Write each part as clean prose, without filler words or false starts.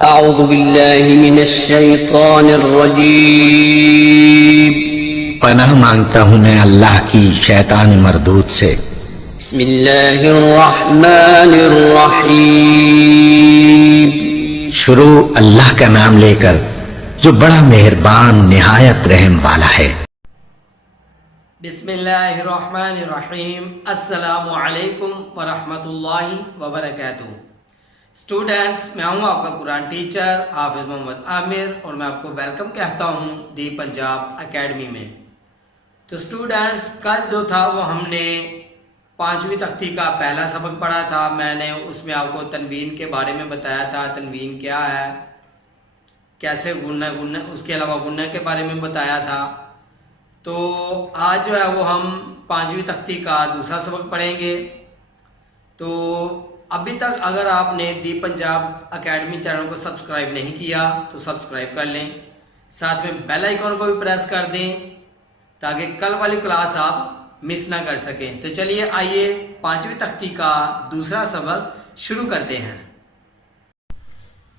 अऊज़ु बिल्लाहि मिनश शैतानिर रजीम। पनाह मांगता हूँ मैं अल्लाह की शैतान मरदूद से। बिस्मिल्लाहिर रहमानिर रहीम। शुरू अल्लाह का नाम लेकर जो बड़ा मेहरबान निहायत रहम वाला है। बिस्मिल्लाहिर्रहमानिर्रहीम। अस्सलामु अलैकुम वरहमतुल्लाहि वबरकातुहू। स्टूडेंट्स, मैं हूँ आपका कुरान टीचर हाफिज़ मोहम्मद आमिर और मैं आपको वेलकम कहता हूँ दी पंजाब एकेडमी में। तो स्टूडेंट्स, कल जो था वो हमने पाँचवीं तख्ती का पहला सबक पढ़ा था। मैंने उसमें आपको तनवीन के बारे में बताया था, तनवीन क्या है, कैसे गुन्ना गुन्ना, उसके अलावा गुन्ना के बारे में बताया था। तो आज जो है वो हम पाँचवीं तख्ती का दूसरा सबक पढ़ेंगे। तो अभी तक अगर आपने दी पंजाब एकेडमी चैनल को सब्सक्राइब नहीं किया तो सब्सक्राइब कर लें, साथ में बेल आइकॉन को भी प्रेस कर दें ताकि कल वाली क्लास आप मिस ना कर सकें। तो चलिए आइए पाँचवीं तख्ती का दूसरा सबक शुरू करते हैं।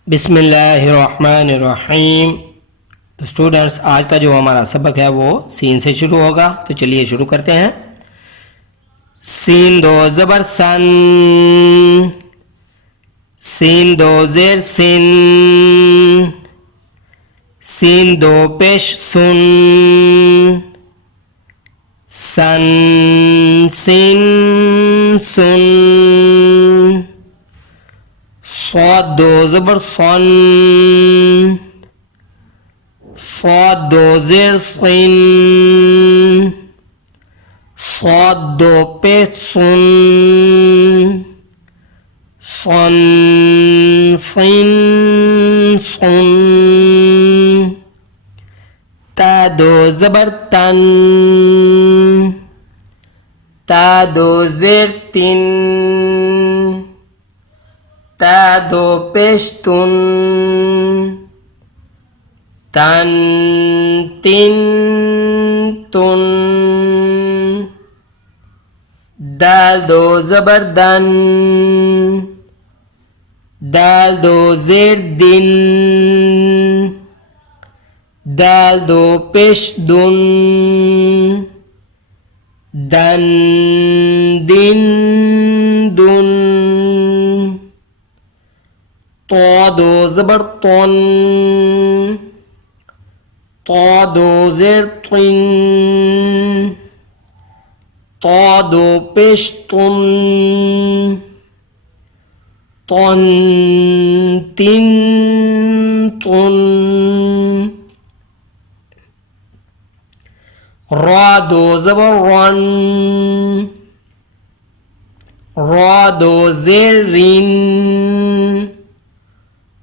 बिस्मिल्लाहिर्रहमानिर्रहीम। तो स्टूडेंट्स, आज का जो हमारा सबक है वो सीन से शुरू होगा। तो चलिए शुरू करते हैं। सीन दो ज़बर सन, सीन दो ज़ेर सिन, सीन दो पेश सुन, सन सिन सुन, सौद दो ज़बर सन, सौद दो ज़ेर सिन, सौद दो पे सुन, सन सिन सुन, ता दो ज़बर तन, ता दो ज़ेर तिन, ता दो पेश तुन, तन तिन तुन, दाल दो ज़बर दन, दाल दो ज़ेर दिन, दाल दो पेश दुन, दन दिन दुन, तो दो ज़बर तन, तो दो ज़ेर तिन, तो दो पेश तुन, तन तिन तुन, रा दो ज़बर रन, रा दो ज़ेर रिन,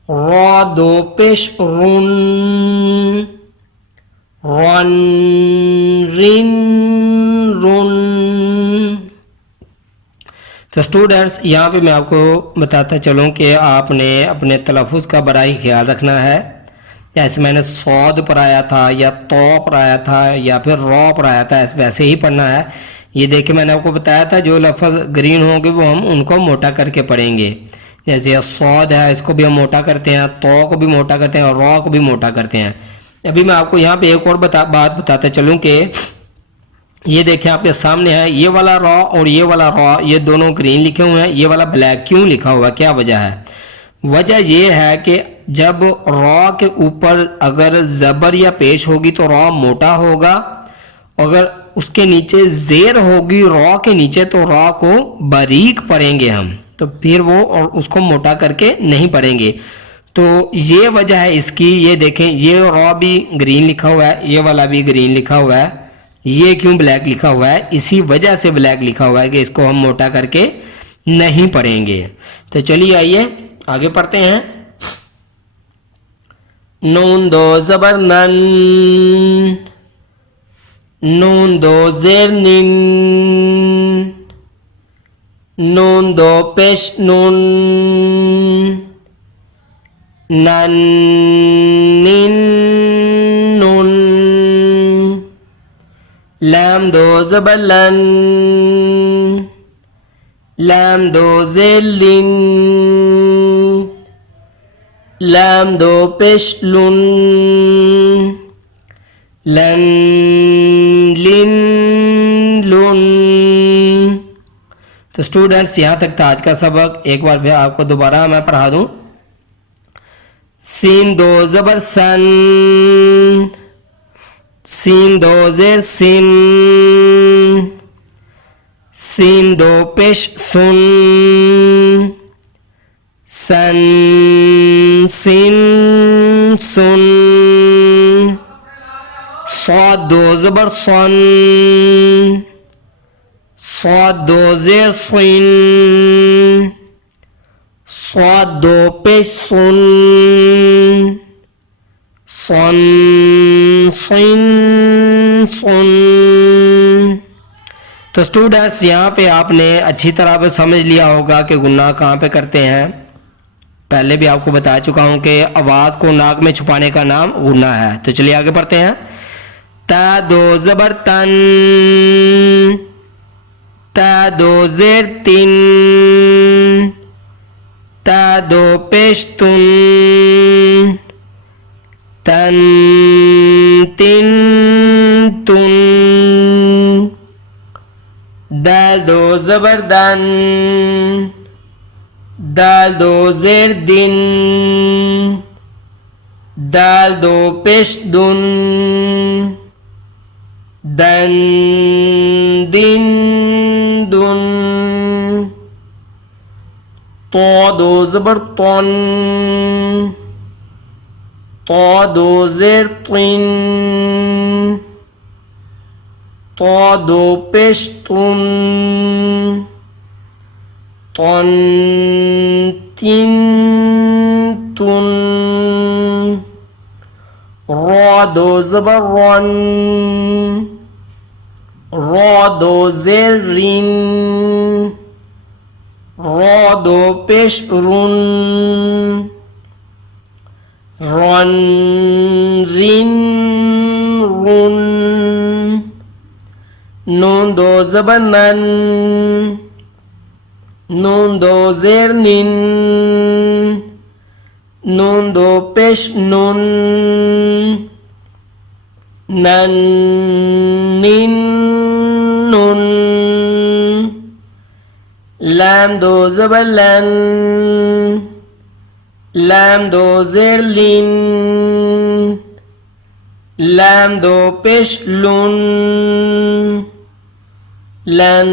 रा दो पेश रुन, रन रिन रुन। तो स्टूडेंट्स, यहाँ पे मैं आपको बताता चलूँ कि आपने अपने तलफ़ुज़ का बड़ा ही ख्याल रखना है। जैसे मैंने सौद पढ़ाया था या तो पढ़ाया था या फिर रॉ पढ़ाया था, वैसे ही पढ़ना है। ये देखिए, मैंने आपको बताया था जो लफ्ज़ ग्रीन होंगे वो हम उनको मोटा करके पढ़ेंगे। जैसे सौद है, इसको भी हम मोटा करते हैं, तो को भी मोटा करते हैं और रॉ को भी मोटा करते हैं। अभी मैं आपको यहाँ पे एक और बात बताता चलूँ कि ये देखें आपके सामने है, ये वाला रॉ और ये वाला रॉ, ये दोनों ग्रीन लिखे हुए हैं। ये वाला ब्लैक क्यों लिखा हुआ है, क्या वजह है? वजह ये है कि जब रॉ के ऊपर अगर ज़बर या पेश होगी तो रॉ मोटा होगा, अगर उसके नीचे ज़ेर होगी रॉ के नीचे तो रॉ को बारीक पढ़ेंगे हम, तो फिर वो और उसको मोटा करके नहीं पढ़ेंगे। तो ये वजह है इसकी। ये देखें, ये रॉ भी ग्रीन लिखा हुआ है, ये वाला भी ग्रीन लिखा हुआ है। ये क्यों ब्लैक लिखा हुआ है? इसी वजह से ब्लैक लिखा हुआ है कि इसको हम मोटा करके नहीं पढ़ेंगे। तो चलिए आइए आगे पढ़ते हैं। नून दो ज़बर नन, नून दो ज़ेर निन, नून दो पेश नून, नन निन नून, लाम दो ज़बर लन, लाम दो ज़ेर लिन, लाम दो पेश लुन, लन लिन लुन। तो स्टूडेंट्स यहाँ तक था आज का सबक। एक बार फिर आपको दोबारा मैं पढ़ा दूं। सीन दो ज़बर सन, सीन दो ज़ेर सिन, सीन दो पेश सुन, सन सिन सुन। सौद दो ज़बर सन, सौद दो ज़ेर सिन, सौद दो पेश सुन, सन सिन सुन। तो स्टूडेंट्स यहाँ पे आपने अच्छी तरह पे समझ लिया होगा कि गुन्ना कहाँ पे करते हैं। पहले भी आपको बता चुका हूँ कि आवाज़ को नाक में छुपाने का नाम गुन्ना है। तो चलिए आगे पढ़ते हैं। ता दो ज़बर तन, ता दो ज़ेर तिन, ता दो पेश तुन, तन तिन तुन। दाल दो ज़बर दन, दाल दो ज़ेर दिन, दाल दो पेश दुन, दन दिन दुन। तो दो ज़बर तन, तो दो ज़ेर तिन, तो दो पेश तुन, तन तिन तुन। रा दो ज़बर रन, रा दो ज़ेर रिन, रा दो पेश रुन, रन रिन रुन। नून दो ज़बर नन, नून दो ज़ेर निन, नून दो पेश नुन, नन निन नुन। लाम दो ज़बर लन, लाम दो ज़ेर लिन, लाम दो पेश लुन, लन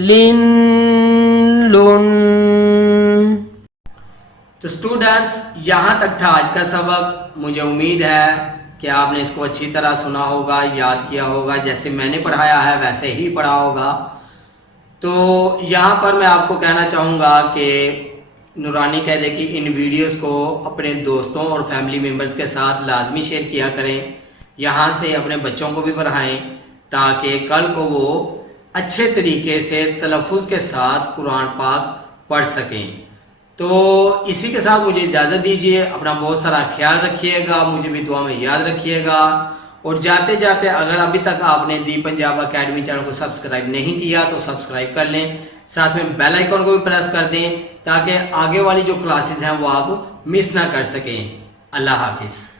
लिन लुन। तो स्टूडेंट्स यहाँ तक था आज का सबक। मुझे उम्मीद है कि आपने इसको अच्छी तरह सुना होगा, याद किया होगा, जैसे मैंने पढ़ाया है वैसे ही पढ़ा होगा। तो यहाँ पर मैं आपको कहना चाहूँगा कि नूरानी कायदे की इन वीडियोस को अपने दोस्तों और फैमिली मेम्बर्स के साथ लाजमी शेयर किया करें। यहाँ से अपने बच्चों को भी पढ़ाएं ताकि कल को वो अच्छे तरीके से तलफ़ुज़ के साथ कुरान पाक पढ़ सकें। तो इसी के साथ मुझे इजाज़त दीजिए। अपना बहुत सारा ख्याल रखिएगा, मुझे भी दुआ में याद रखिएगा। और जाते जाते अगर अभी तक आपने दी पंजाब अकेडमी चैनल को सब्सक्राइब नहीं किया तो सब्सक्राइब कर लें, साथ में बेल आइकन को भी प्रेस कर दें ताकि आगे वाली जो क्लासेस हैं वो आप मिस ना कर सकें। अल्लाह हाफिज़।